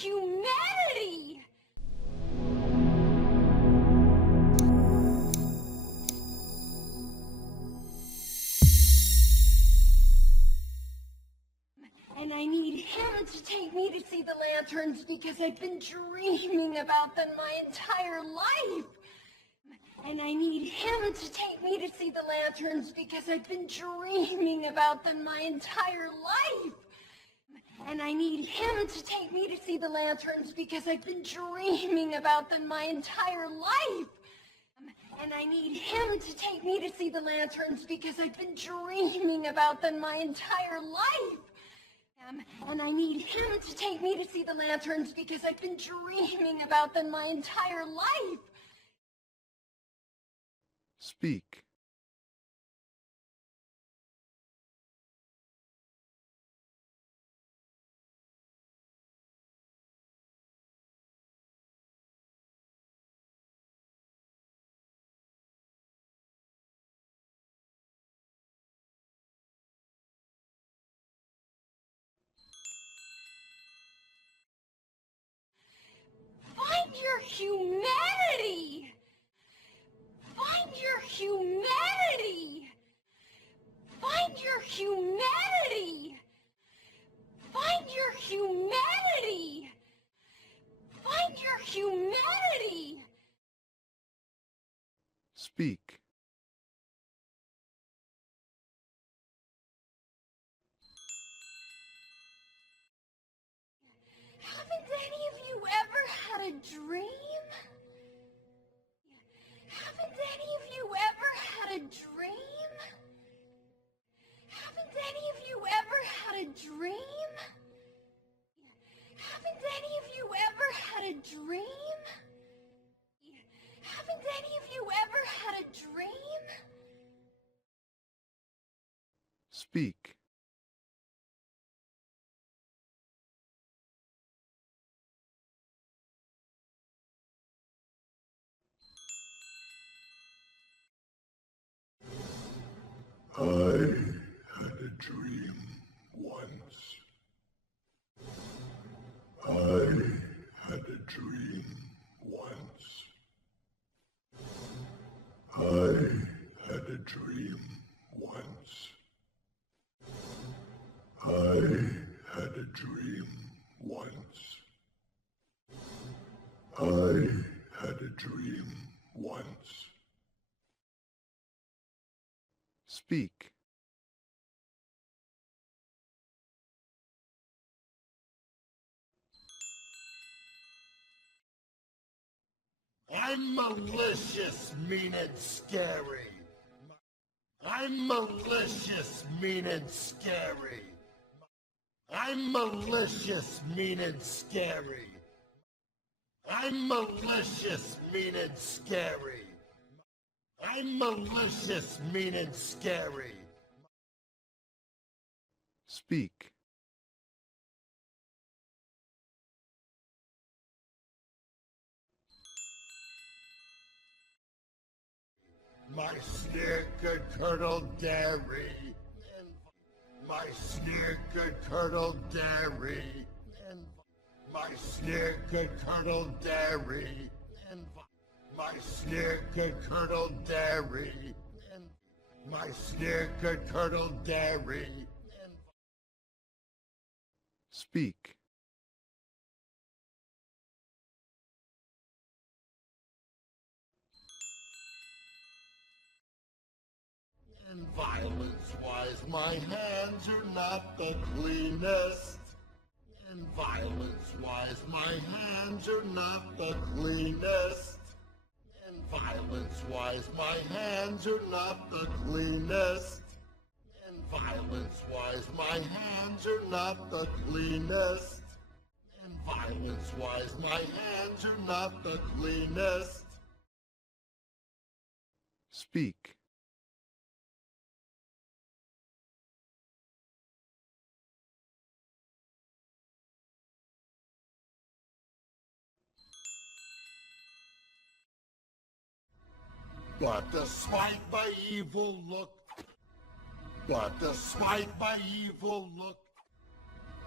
humanity! And I need him to take me to see the lanterns because I've been dreaming about them my entire life. And I need him to take me to see the lanterns because I've been dreaming about them my entire life. And I need him to take me to see the lanterns because I've been dreaming about them my entire life. And I need him to take me to see the lanterns because I've been dreaming about them my entire life. And I need him to take me to see the lanterns because I've been dreaming about them my entire life. Speak. Find your humanity! Find your humanity! Find your humanity! Find your humanity! Find your humanity! Speak. Haven't any of you ever had a dream? Haven't any of you ever had a dream? Haven't any of you ever had a dream? Haven't any of you ever had a dream? Haven't any of you ever had a dream? Speak. I had a dream once. I had a dream once. I had a dream once. I had a dream once. I had a dream once. Speak. I'm malicious, mean and scary. I'm malicious, mean and scary. I'm malicious, mean and scary. I'm malicious, mean and scary. I'm malicious, mean and scary. Speak. My snickerturtle dairy. My snickerturtle dairy. My snickerturtle dairy. My snickerturtle dairy. My snickerturtle dairy. Speak. And violence-wise, my hands are not the cleanest. And violence-wise, my hands are not the cleanest. And violence-wise, my hands are not the cleanest. And violence-wise, my hands are not the cleanest. And violence-wise, my hands are not the cleanest. Speak. But despite my evil look, but despite my evil look,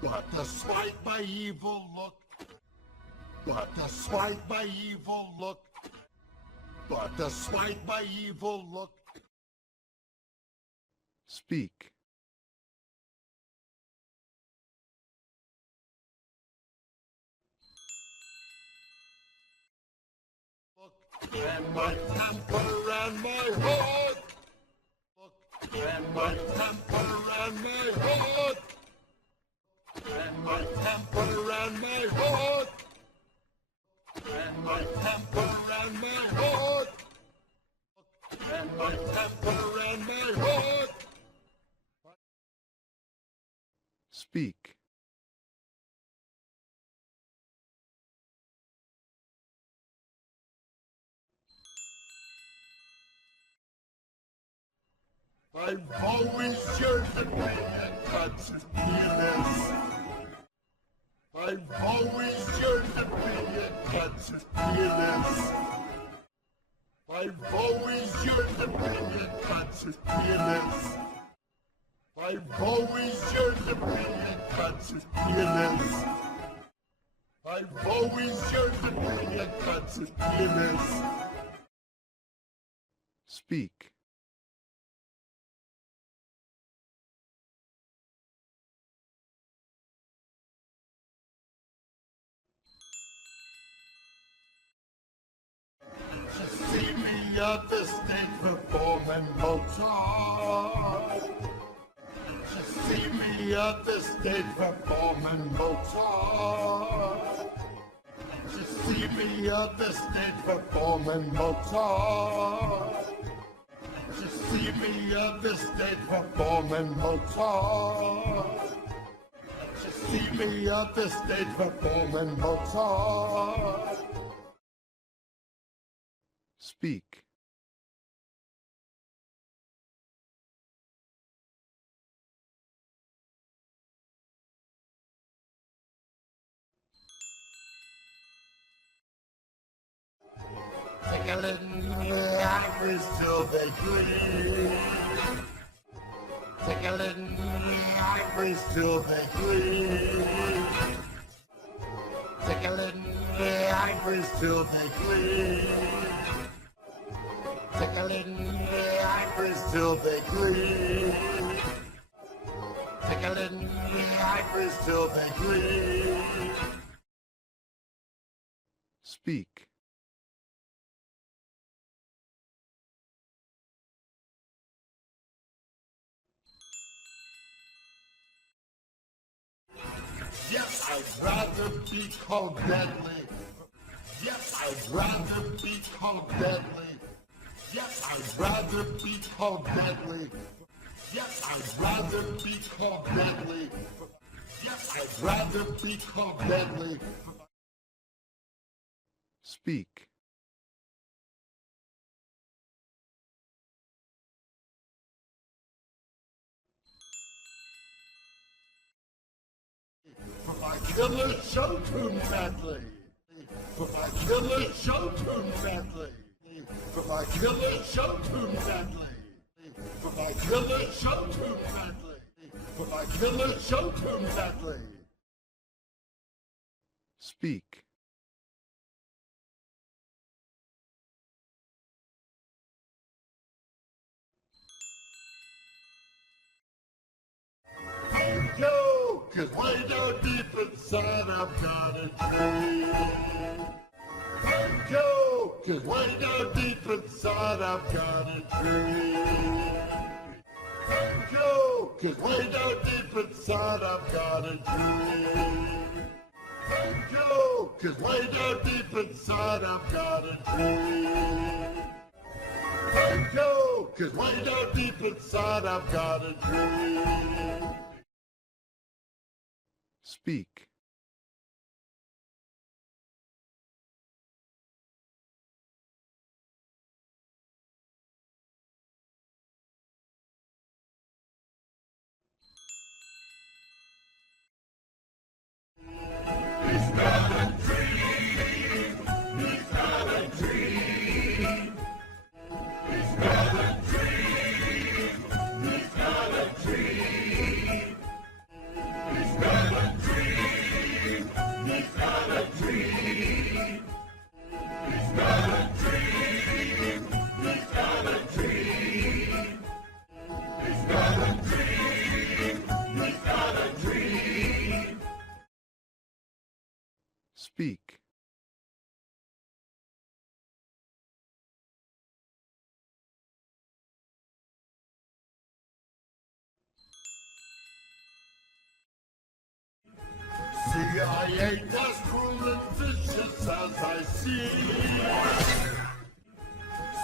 but despite my evil look, But despite my evil look, Speak. and my temper and my hook, and my temper and my hook, and my temper and my hook, and my temper and my hook, and my temper and my hook. Speak. I've always yearned to be a Texas pianist. I've always yearned to be a Texas pianist. I've always yearned to be a Texas pianist. I've always yearned to be a Texas pianist. I've always yearned to be a Texas pianist. Speak. See me at the stage performing Mozart. See me at the stage performing Mozart. See me at the stage performing Mozart. See me at the stage performing Mozart. See me at the stage performing Mozart. Speak. Tickling the ivory till they bleed. Tickling the ivory till they bleed. Tickling the ivory till they bleed. Tickling the ivory till they bleed. Tickling the ivory till they bleed. Speak. Yes, I'd rather be called deadly. Yes, I'd rather be called deadly. Yes, I'd rather be called deadly. Yes, I'd rather be called deadly. Yes, I'd rather be called deadly. Speak. For my killer show tune medley. For my killer show tune medley. For my killer show tune medley. For my killer show tune medley. For my killer show tune medley. Speak. Thank you, 'cause way down deep inside I've got a dream. Thank you, 'cause way down deep inside I've got a dream. Thank you, 'cause way down deep inside I've got a dream. Thank you, 'cause way down deep inside I've got a dream. Thank you, 'cause way down deep inside I've got a dream. Speak. He's got a dream. He's got a dream. He's got a dream. He's got a dream. He's got a dream. He's got a dream. He's got a dream. He's got a dream. He's got a dream. He's got a dream. Speak. See, I ain't as cruel and vicious as I seem.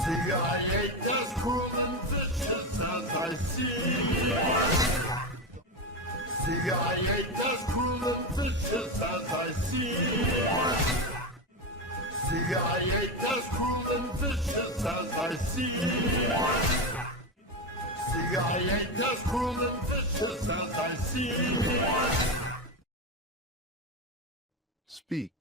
See, I ain't as cruel and vicious as I seem. See, I ain't as cruel and vicious as I seem. See, I ain't as cruel and vicious as I seem. See, I ain't as cruel and vicious as I seem. Speak.